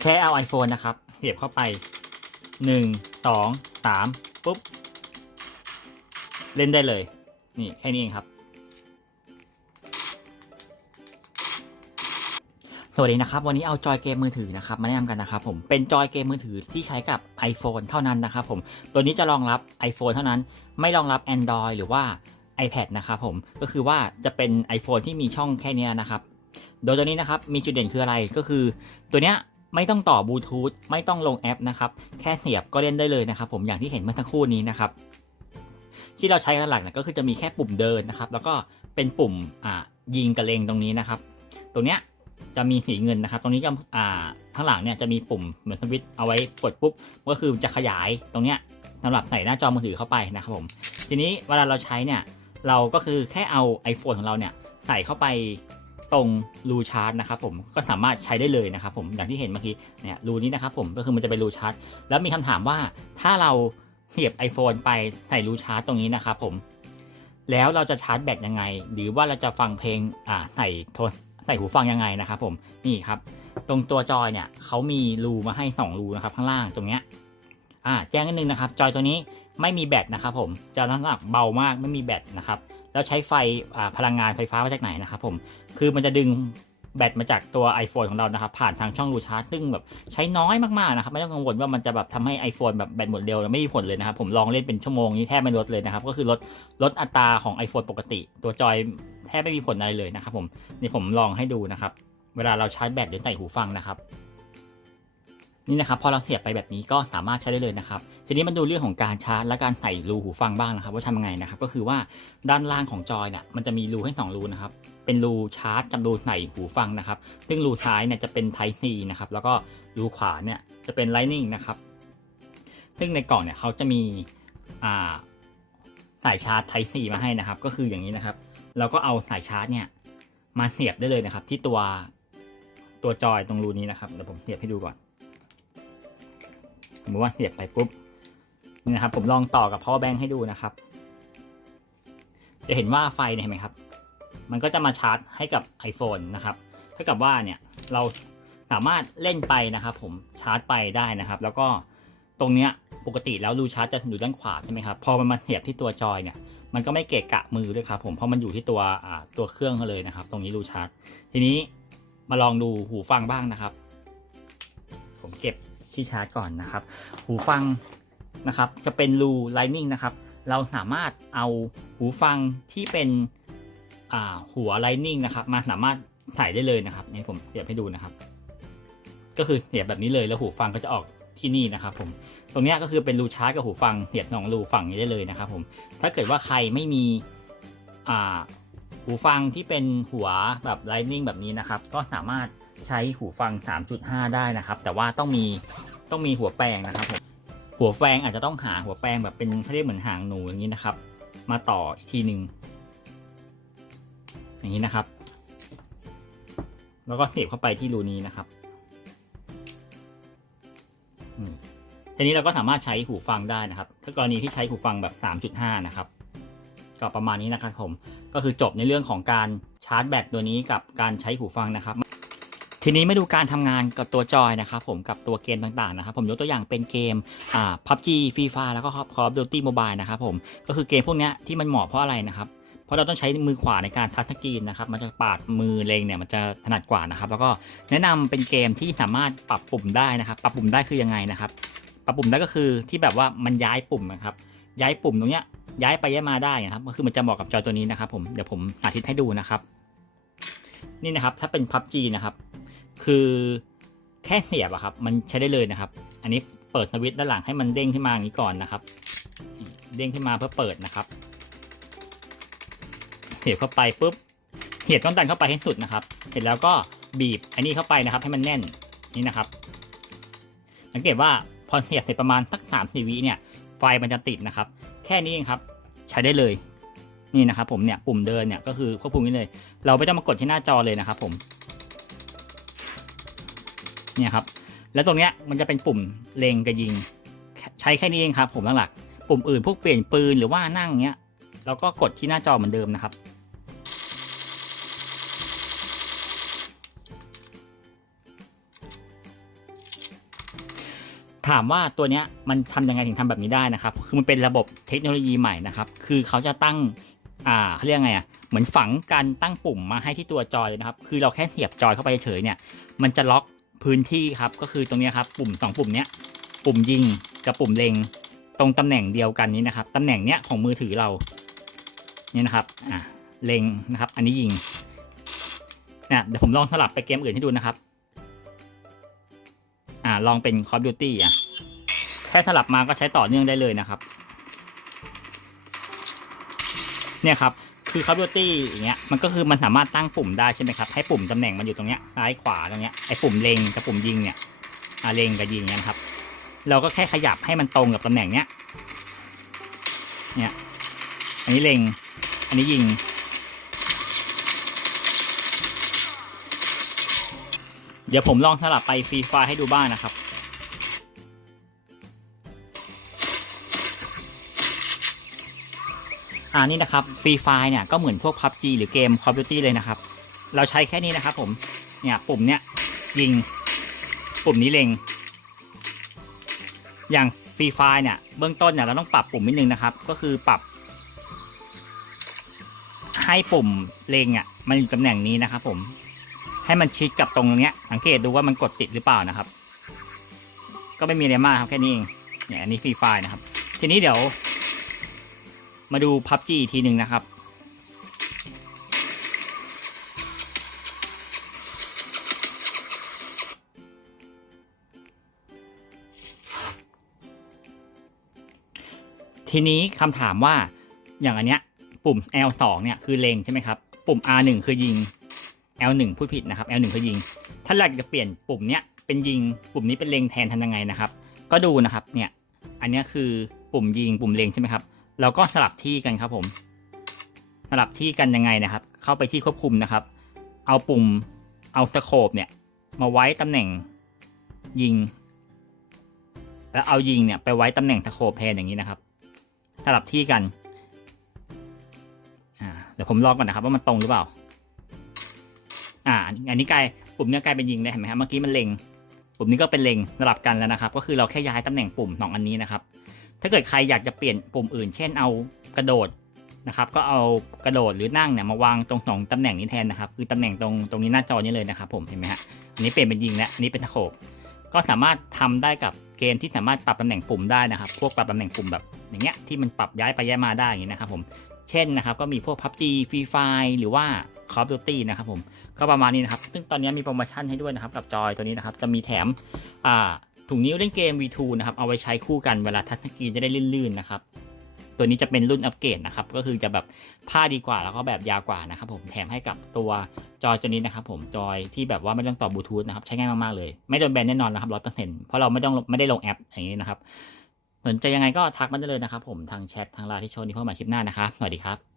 แค่เอา iPhone นะครับเสียบเข้าไป 1 2 3 ปุ๊บ เล่นได้เลย นี่แค่นี้เองครับ สวัสดีนะครับ วันนี้เอาจอยเกมมือถือนะครับ มาแนะนำกันนะครับผมเป็นจอยเกมมือถือที่ใช้กับ iPhone เท่านั้นนะครับผม ตัวนี้จะรองรับ iPhone เท่านั้น ไม่รองรับ Android หรือว่า iPad นะครับผมก็คือว่าจะเป็น iPhone ที่มีช่องแค่นี้นะครับ โดยตัวนี้นะครับมีจุดเด่นคืออะไรก็คือตัวเนี้ย ไม่ต้องต่อบลูทูธไม่ต้องลงแอปนะครับแค่เสียบก็เล่นได้เลยนะครับ ผมอย่างที่เห็นเมื่อสักครู่นี้นะครับที่เราใช้กันหลักๆนะก็คือจะมีแค่ปุ่มเดินนะครับ แล้วก็เป็นปุ่มยิงกระเลงตรงนี้นะครับ ตรงเนี้ยจะมีสีเงินนะครับ ตรงนี้จะอ่าข้างหลังเนี่ยจะมีปุ่มเหมือนสวิตช์เอาไว้กดปุ๊บก็คือจะขยายตรงเนี้ยสำหรับใส่หน้าจอมือถือเข้าไปนะครับผมทีนี้เวลาเราใช้เนี่ยเราก็คือแค่เอา iPhone ของเราเนี่ยใส่เข้าไป ตรงรูชาร์จนะครับผมก็สามารถใช้ได้เลยนะครับผมอย่างที่เห็นเมื่อกี้เนี่ยรูนี้นะครับผมก็คือมันจะเป็นรูชาร์จแล้วมีคำถามว่าถ้าเราเสียบ iPhone ไปใส่รูชาร์จตรงนี้นะครับผมแล้วเราจะชาร์จแบตยังไง หรือว่าเราจะฟังเพลงอ่าใส่โทรใส่หูฟังยังไงนะครับผมนี่ครับ ตรงตัวจอยเนี่ยเขามีรูมาให้ 2 รูนะครับข้างล่างตรงเนี้ยอ่าแจ้งนิดนึงนะครับ จอยตัวนี้ไม่มีแบตนะครับผมจะน้ำหนักเบามากไม่มีแบตนะครับ แล้วใช้ไฟพลังงานไฟฟ้ามาจากไหนนะครับผมคือมันจะดึงแบตมาจากตัว iPhone ของเรานะครับผ่านทางช่องรูชาร์จซึ่งแบบใช้น้อยมากๆนะครับไม่ต้องกังวลว่ามันจะแบบทำให้ iPhone แบบแบตหมดเร็วไม่มีผลเลยนะครับผมลองเล่นเป็นชั่วโมงนี้แทบไม่ลดเลยนะครับก็คือลดลดอัตราของ iPhone ปกติ ตัวจอยแทบไม่มีผลอะไรเลยนะครับผมนี่ผมลองให้ดูนะครับเวลาเราชาร์จแบตหรือใส่หูฟังนะครับ นี่นะครับพอเราเสียบไปแบบนี้ก็สามารถใช้ได้เลยนะครับทีนี้มาดูเรื่องของการชาร์จและการใส่รูหูฟังบ้างนะครับ ว่าทำยังไงนะครับ ก็คือว่าด้านล่างของจอยเนี่ยมันจะมีรูให้ 2 รูนะครับ เป็นรูชาร์จกับรูใส่หูฟังนะครับ ซึ่งรูซ้ายเนี่ยจะเป็น Type C นะครับแล้วก็รูขวาเนี่ยจะเป็น Lightning นะครับ ซึ่งในกล่องเนี่ยเขาจะมีอ่าสายชาร์จ Type C มาให้นะครับ ก็คืออย่างนี้นะครับ เราก็เอาสายชาร์จเนี่ยมาเสียบได้เลยนะครับ ที่ตัวตัวจอยตรงรูนี้นะครับเดี๋ยวผมเสียบให้ดูก่อน มมติว่าเสียบไปปุ๊บนี่นะครับ ผมลองต่อกับ power bank ให้ดูนะครับ จะเห็นว่าไฟเนี่ยเห็นไหมครับ มันก็จะมาชาร์จให้กับ iPhone นะครับเท่ากับว่าเนี่ยเราสามารถเล่นไปนะครับ ผมชาร์จไปได้นะครับ แล้วก็ตรงเนี้ยปกติแล้วรูชาร์จจะอยู่ด้านขวาใช่ไหมครับพอมันมาเสียบที่ตัวจอยเนี่ยมันก็ไม่เกะกะมือด้วยครับผมเพราะมันอยู่ที่ตัวตัวเครื่องเขาเลยนะครับ ตรงนี้รูชาร์จทีนี้มาลองดูหูฟังบ้างนะครับ ผมเก็บ ที่ชาร์จก่อนนะครับ หูฟังนะครับจะเป็นรู Lightning นะครับ เราสามารถเอาหูฟังที่เป็นหัว Lightning นะครับ มาสามารถใส่ได้เลยนะครับนี่ผมเสียบให้ดูนะครับ ก็คือเสียบแบบนี้เลยแล้วหูฟังก็จะออกที่นี่นะครับ ผม ตรงนี้ก็คือเป็นรูชาร์จกับหูฟังเสียบสองรูฝั่งนี้ได้เลยนะครับ ผม ถ้าเกิดว่าใครไม่มีหูฟังที่เป็นหัวแบบ Lightning แบบนี้นะครับ ก็สามารถใช้หูฟัง 3.5 ได้นะครับ แต่ว่าต้องมี ต้องมีหัวแปลงนะครับผมหัวแปลงอาจจะต้องหาหัวแปลงแบบเป็นเขาเรียกเหมือนหางหนูอย่างนี้นะครับ มาต่ออีกทีหนึ่งอย่างนี้นะครับ แล้วก็เสียบเข้าไปที่รูนี้นะครับทีนี้เราก็สามารถใช้หูฟังได้นะครับ ถ้ากรณีที่ใช้หูฟังแบบ 3.5 นะครับ ก็ประมาณนี้นะครับผม ก็คือจบในเรื่องของการชาร์จแบตตัวนี้กับการใช้หูฟังนะครับ ทีนี้มาดูการทำงานกับตัวจอยนะครับผมกับตัวเกมต่างๆนะครับผมยกตัวอย่างเป็นเกมอ่า PUBG Free Fire แล้วก็ Call of Duty Mobile นะครับผมก็คือเกมพวกนี้ที่มันเหมาะเพราะอะไรนะครับเพราะเราต้องใช้มือขวาในการทัชสกรีนนะครับ มันจะปาดมือเล็งเนี่ยมันจะถนัดกว่านะครับ แล้วก็แนะนำเป็นเกมที่สามารถปรับปุ่มได้นะครับ ปรับปุ่มได้คือยังไงนะครับ ปรับปุ่มได้ก็คือที่แบบว่ามันย้ายปุ่มนะครับ ย้ายปุ่มตรงเนี้ยย้ายไปย้ายมาได้นะครับ ก็คือมันจะเหมาะกับจอตัวนี้นะครับ ผม เดี๋ยวผมสาธิตให้ดูนะครับ นี่นะครับ ถ้าเป็น PUBG นะครับ คือแค่เสียบอะครับ มันใช้ได้เลยนะครับ อันนี้เปิดสวิตช์ด้านหลังให้มันเด้งขึ้นมาอย่างนี้ก่อนนะครับ เด้งขึ้นมาเพื่อเปิดนะครับ เสียบเข้าไปปุ๊บเหียดต้องดันเข้าไปให้สุดนะครับ เสร็จแล้วก็บีบอันนี้เข้าไปนะครับ ให้มันแน่นนี่นะครับ สังเกตว่าพอเสียบเสร็จประมาณสักสามสี่วิเนี่ย ไฟมันจะติดนะครับ แค่นี้เองครับ ใช้ได้เลยนี่นะครับผมเนี่ยปุ่มเดินเนี่ยก็คือควบคุมนี้เลย เราไม่ต้องมากดที่หน้าจอเลยนะครับผม เนี่ยครับ แล้วตรงเนี้ยมันจะเป็นปุ่มเล็งกับยิง ใช้แค่นี้เองครับผมหลักๆปุ่มอื่นพวกเปลี่ยนปืนหรือว่านั่งเนี้ยเราก็กดที่หน้าจอเหมือนเดิมนะครับ ถามว่าตัวเนี้ยมันทำยังไงถึงทำแบบนี้ได้นะครับ คือมันเป็นระบบเทคโนโลยีใหม่นะครับ คือเขาจะตั้งอ่าเขาเรียกไงอะเหมือนฝังการตั้งปุ่มมาให้ที่ตัวจอยนะครับ คือเราแค่เสียบจอยเข้าไปเฉยเนี่ย มันจะล็อก พื้นที่ครับก็คือตรงนี้ครับปุ่มสองปุ่มเนี้ยปุ่มยิงกับปุ่มเล็ง ตรงตำแหน่งเดียวกันนี้นะครับตำแหน่งเนี้ยของมือถือเราเนี่ยนะครับอ่าเล็งนะครับ อันนี้ยิงนะเดี๋ยวผมลองสลับไปเกมอื่นให้ดูนะครับอ่าลองเป็น Call of Duty อะแค่สลับมาก็ใช้ต่อเนื่องได้เลยนะครับ เนี่ยครับ คือ Call of Duty อย่างเงี้ยมันก็คือมันสามารถตั้งปุ่มได้ใช่ไหมครับ ให้ปุ่มตำแหน่งมันอยู่ตรงเนี้ยซ้ายขวาตรงเนี้ยไอ้ปุ่มเล็งกับปุ่มยิงเนี่ยอ่าเล็งกับยิงเนี่ยครับ เราก็แค่ขยับให้มันตรงกับตำแหน่งเนี้ยเนี่ยอันนี้เล็งอันนี้ยิง เดี๋ยวผมลองสลับไปฟรีไฟให้ดูบ้างนะครับ อ่านี่นะครับฟรีไฟเนี่ยก็เหมือนพวก PUBG หรือเกม Call of Duty เลยนะครับ เราใช้แค่นี้นะครับผมเนี่ยปุ่มเนี้ยยิงปุ่มนี้เล็ง อย่างฟรีไฟเนี่ยเบื้องต้นเนี่ยเราต้องปรับปุ่มนิดนึงนะครับ ก็คือปรับ ให้ปุ่มเล็งอะมันอยู่ตำแหน่งนี้นะครับผมให้มันชิดกับตรงเนี้ยสังเกตดูว่ามันกดติดหรือเปล่านะครับ ก็ไม่มีอะไรมากครับแค่นี้เองเนี่ยอันนี้ฟรีไฟนะครับ ทีนี้เดี๋ยว มาดู PUBG อีกทีหนึ่งนะครับ ทีนี้คำถามว่าอย่างอันเนี้ยปุ่ม L2 เนี่ยคือเล็งใช่ไหมครับ ปุ่ม R1 คือยิง L1 พูดผิดนะครับ L1 คือยิง ถ้าเราจะเปลี่ยนปุ่มเนี้ยเป็นยิง ปุ่มนี้เป็นเล็งแทนทำยังไงนะครับ ก็ดูนะครับเนี่ยอันเนี้ยคือปุ่มยิงปุ่มเล็งใช่ไหมครับ เราก็สลับที่กันครับผม สลับที่กันยังไงนะครับ เข้าไปที่ควบคุมนะครับ เอาปุ่มเอาสโคปเนี่ย มาไว้ตำแหน่งยิง แล้วเอายิงเนี่ยไปไว้ตำแหน่งสโคปแทนอย่างนี้นะครับ สลับที่กันเดี๋ยวผมลองก่อนนะครับว่ามันตรงหรือเปล่า อ่า อันนี้กลายปุ่มนี้กลายเป็นยิงได้เห็นไหมครับเมื่อกี้มันเล็ง ปุ่มนี้ก็เป็นเล็งสลับกันแล้วนะครับ ก็คือเราแค่ย้ายตำแหน่งปุ่มสองอันนี้นะครับ ถ้าเกิดใครอยากจะเปลี่ยนปุ่มอื่น เช่นเอากระโดดนะครับ ก็เอากระโดดหรือนั่งเนี่ยมาวางตรงสองตำแหน่งนี้แทนนะครับ คือตำแหน่งตรงตรงนี้หน้าจอนี้เลยนะครับ ผมเห็นไหมฮะอันนี้เปลี่ยนเป็นยิงแล้วอันนี้เป็นตะโขบก็สามารถทำได้กับเกมที่สามารถปรับตำแหน่งปุ่มได้นะครับ พวกปรับตำแหน่งปุ่มแบบอย่างเงี้ยที่มันปรับย้ายไปย้ายมาได้อย่างนี้นะครับ ผม เช่นนะครับ ก็มีพวก PUBG Free Fire หรือว่า Call of Duty นะครับผม ก็ประมาณนี้นะครับ ซึ่งตอนนี้มีโปรโมชั่นให้ด้วยนะครับกับจอยตัวนี้นะครับ จะมีแถมอ่า ถุงนิ้วเล่นเกม V2 นะครับ เอาไว้ใช้คู่กันเวลาทัชสกรีนจะได้ลื่นๆนะครับ ตัวนี้จะเป็นรุ่นอัปเกรดนะครับ ก็คือจะแบบผ้าดีกว่าแล้วก็แบบยาวกว่านะครับ ผมแถมให้กับตัวจอยตัวนี้นะครับ ผมจอยที่แบบว่าไม่ต้องต่อบลูทูธนะครับ ใช้ง่ายมากๆเลย ไม่โดนแบนแน่นอนนะครับร้อยเปอร์เซ็นต์เพราะเราไม่ต้องไม่ได้ลงแอปอย่างนี้นะครับสนใจยังไงก็ทักมาได้เลยนะครับ ผมทางแชททางไลน์ที่โชว์นี้เพิ่มมาคลิปหน้านะครับสวัสดีครับ